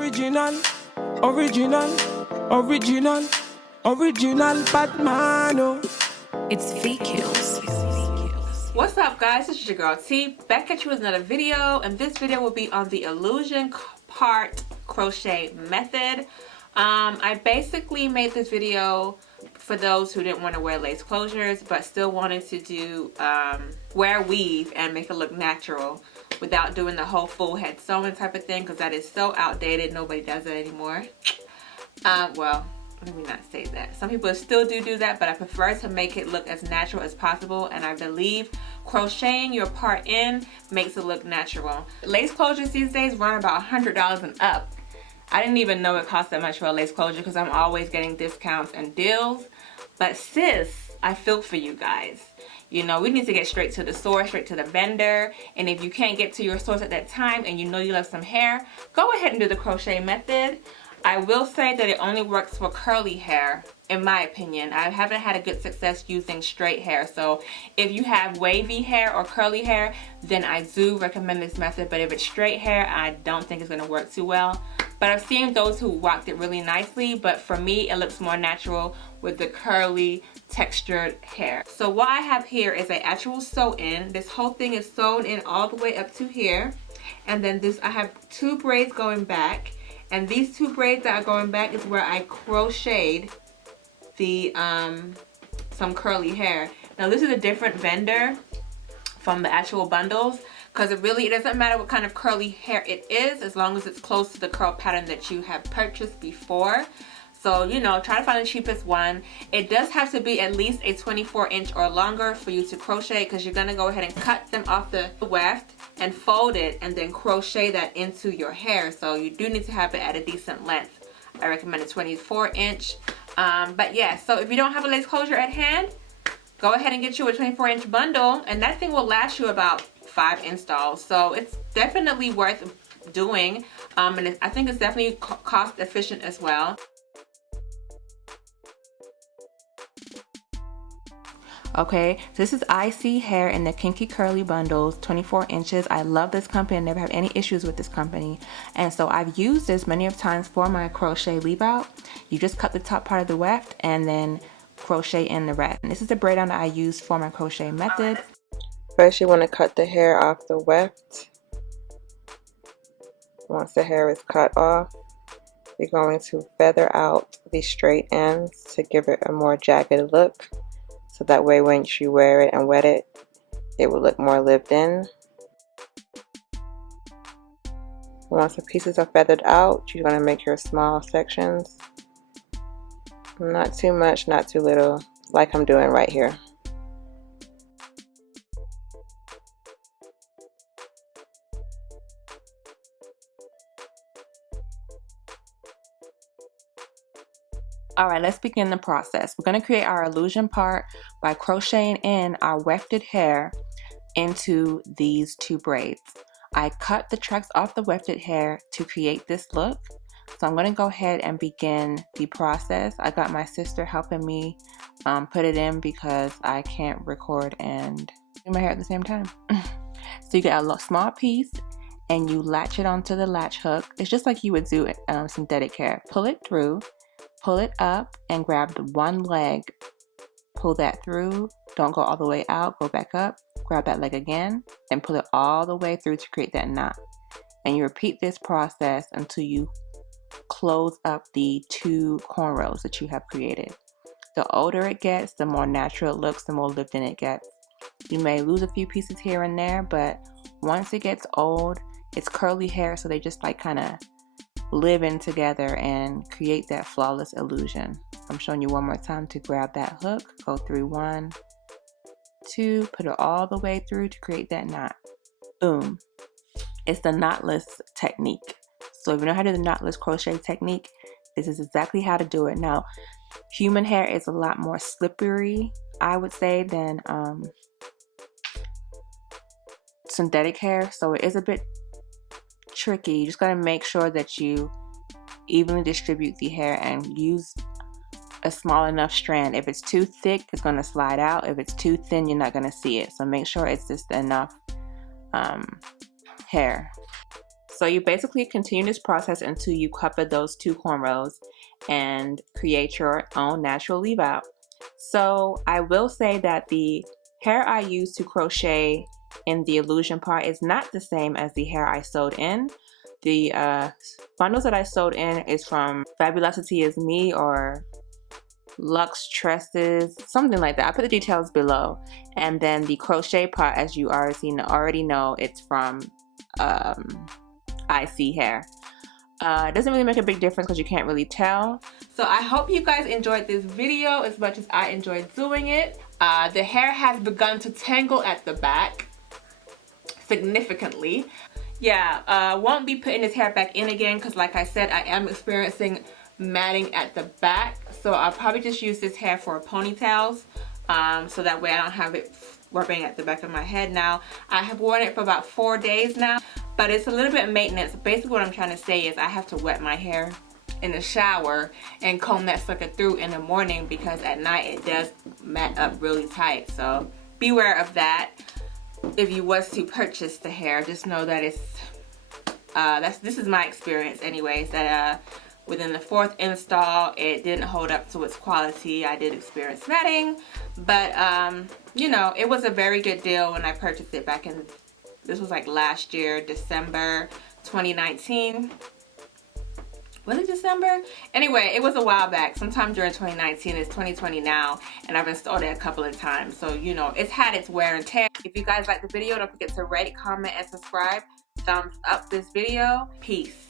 Original, Batman. It's V-Kills. What's up, guys? This is your girl T, back at you with another video, and this video will be on the illusion part crochet method. I basically made this video for those who didn't want to wear lace closures but still wanted to do wear weave and make it look natural without doing the whole full head sewing type of thing, because that is so outdated. Nobody does it anymore. Well, let me not say that. Some people still do that, but I prefer to make it look as natural as possible, and I believe crocheting your part in makes it look natural. Lace closures these days run about $100 and up. I didn't even know it cost that much for a lace closure because I'm always getting discounts and deals. But sis, I feel for you guys. You know, we need to get straight to the source, straight to the vendor. And if you can't get to your source at that time and you know you love some hair, go ahead and do the crochet method. I will say that it only works for curly hair, in my opinion. I haven't had a good success using straight hair. So if you have wavy hair or curly hair, then I do recommend this method. But if it's straight hair, I don't think it's going to work too well. But I've seen those who rocked it really nicely. But for me, it looks more natural with the curly textured hair. So what I have here is an actual sew in. This whole thing is sewn in all the way up to here. And then I have 2 braids going back. And these 2 braids that are going back is where I crocheted the some curly hair. Now this is a different vendor from the actual bundles, because it doesn't matter what kind of curly hair it is, as long as it's close to the curl pattern that you have purchased before. So, you know, try to find the cheapest one. It does have to be at least a 24-inch or longer for you to crochet, because you're going to go ahead and cut them off the weft and fold it and then crochet that into your hair. So you do need to have it at a decent length. I recommend a 24-inch. But yeah, so if you don't have a lace closure at hand, go ahead and get you a 24-inch bundle, and that thing will last you about 5 installs. So it's definitely worth doing, and I think it's definitely cost efficient as well. Okay, so this is iSEE hair in the Kinky Curly bundles, 24 inches. I love this company. I never have any issues with this company. And so I've used this many of times for my crochet leave out. You just cut the top part of the weft and then crochet in the rest. And this is the braid on that I use for my crochet method. First, you want to cut the hair off the weft. Once the hair is cut off, you're going to feather out the straight ends to give it a more jagged look. So that way when you wear it and wet it, it will look more lived in. Once the pieces are feathered out, you're going to make your small sections. Not too much, not too little, like I'm doing right here. Alright, let's begin the process. We're going to create our illusion part by crocheting in our wefted hair into these 2 braids. I cut the tracks off the wefted hair to create this look. So I'm going to go ahead and begin the process. I got my sister helping me put it in because I can't record and do my hair at the same time. So you get a small piece and you latch it onto the latch hook. It's just like you would do synthetic hair. Pull it through. Pull it up and grab the one leg, pull that through, don't go all the way out, go back up, grab that leg again, and pull it all the way through to create that knot. And you repeat this process until you close up the 2 cornrows that you have created. The older it gets, the more natural it looks, the more lived in it gets. You may lose a few pieces here and there, but once it gets old, it's curly hair, so they just like kind of live in together and create that flawless illusion. I'm showing you one more time to grab that hook, go through 1, 2, put it all the way through to create that knot. Boom. It's the knotless technique. So if you know how to do the knotless crochet technique, this is exactly how to do it. Now, human hair is a lot more slippery, I would say, than synthetic hair, so it is a bit tricky. You just gotta make sure that you evenly distribute the hair and use a small enough strand. If it's too thick, it's gonna slide out. If it's too thin, you're not gonna see it. So make sure it's just enough hair. So you basically continue this process until you cover those 2 cornrows and create your own natural leave out. So I will say that the hair I used to crochet in the illusion part is not the same as the hair I sewed in. The bundles that I sewed in is from Fabulosity Is Me or Luxe Tresses, something like that. I put the details below. And then the crochet part, as you already know, it's from iSEE hair. It doesn't really make a big difference because you can't really tell. So I hope you guys enjoyed this video as much as I enjoyed doing it. The hair has begun to tangle at the back significantly. Yeah, won't be putting this hair back in again because like I said, I am experiencing matting at the back. So I'll probably just use this hair for ponytails so that way I don't have it rubbing at the back of my head. Now, I have worn it for about 4 days now, but it's a little bit of maintenance. Basically what I'm trying to say is I have to wet my hair in the shower and comb that sucker through in the morning because at night it does mat up really tight. So beware of that. If you was to purchase the hair, just know that it's this is my experience anyways, that within the 4th install it didn't hold up to its quality. I did experience matting, but you know, it was a very good deal when I purchased it back in, this was like last year, December 2019. Was it December? Anyway, it was a while back, sometime during 2019. It's 2020 now, and I've installed it a couple of times. So, you know, it's had its wear and tear. If you guys like the video, don't forget to rate, comment, and subscribe. Thumbs up this video. Peace.